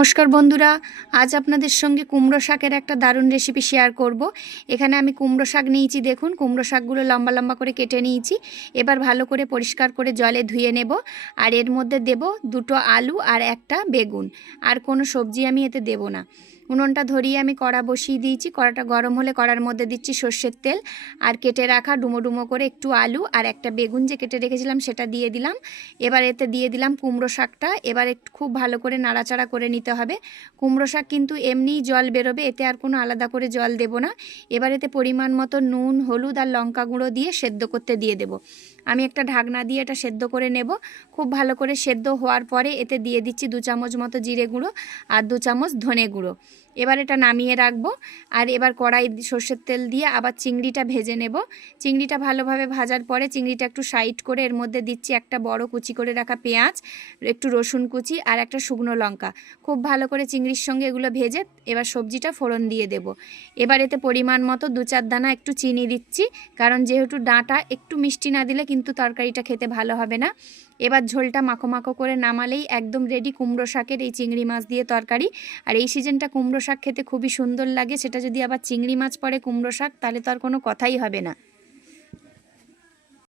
নমস্কার বন্ধুরা, আজ আপনাদের সঙ্গে কুমড়ো শাকের একটা দারুণ রেসিপি শেয়ার করব। এখানে আমি কুমড়ো শাক নিয়েছি, দেখুন কুমড়ো শাকগুলো লম্বা লম্বা করে কেটে নিয়েছি। এবার ভালো করে পরিষ্কার করে জলে ধুয়ে নেব। আর এর মধ্যে দেব দুটো আলু আর একটা বেগুন, আর কোনো সবজি আমি এতে দেব না। উনুনটা ধরিয়ে আমি কড়া বসিয়ে দিয়েছি। কড়াটা গরম হলে কড়ার মধ্যে দিচ্ছি সর্ষের তেল, আর কেটে রাখা ডুমো ডুমো করে একটু আলু আর একটা বেগুন যে কেটে রেখেছিলাম সেটা দিয়ে দিলাম। এবার এতে দিয়ে দিলাম কুমড়ো শাকটা। এবার একটু খুব ভালো করে নাড়াচাড়া করে নিতে হবে। কুমড়ো শাক কিন্তু এমনিই জল বেরোবে, এতে আর কোনো আলাদা করে জল দেব না। এবার এতে পরিমাণ মতো নুন, হলুদ আর লঙ্কা গুঁড়ো দিয়ে সেদ্ধ করতে দিয়ে দেব। আমি একটা ঢাকনা দিয়ে এটা সেদ্ধ করে নেব। খুব ভালো করে সেদ্ধ হওয়ার পরে এতে দিয়ে দিচ্ছি 2 চামচ মতো জিরে গুঁড়ো আর 2 চামচ ধনে গুঁড়ো। এবার এটা নামিয়ে রাখবো। আর এবার কড়াই সর্ষের তেল দিয়ে আবার চিংড়িটা ভেজে নেব। চিংড়িটা ভালোভাবে ভাজার পরে চিংড়িটা একটু সাইড করে এর মধ্যে দিচ্ছি একটা বড় কুচি করে রাখা পেঁয়াজ, একটু রসুন কুচি আর একটা শুকনো লঙ্কা। খুব ভালো করে চিংড়ির সঙ্গে এগুলো ভেজে এবার সবজিটা ফোড়ন দিয়ে দেব। এবার এতে পরিমাণ মতো 2-4 দানা একটু চিনি দিচ্ছি, কারণ যেহেতু ডাঁটা একটু মিষ্টি না দিলে কিন্তু তরকারিটা খেতে ভালো হবে না। এবার ঝোলটা মাখো মাখো করে নামালেই একদম রেডি কুমড়ো শাকের এই চিংড়ি মাছ দিয়ে তরকারি। আর এই সিজনটা কুমড়ো শাক খেতে খুবই সুন্দর লাগে, সেটা যদি আবার চিংড়ি মাছ পড়ে কুমড়ো শাক, তাহলে তো আর কোনো কথাই হবে না।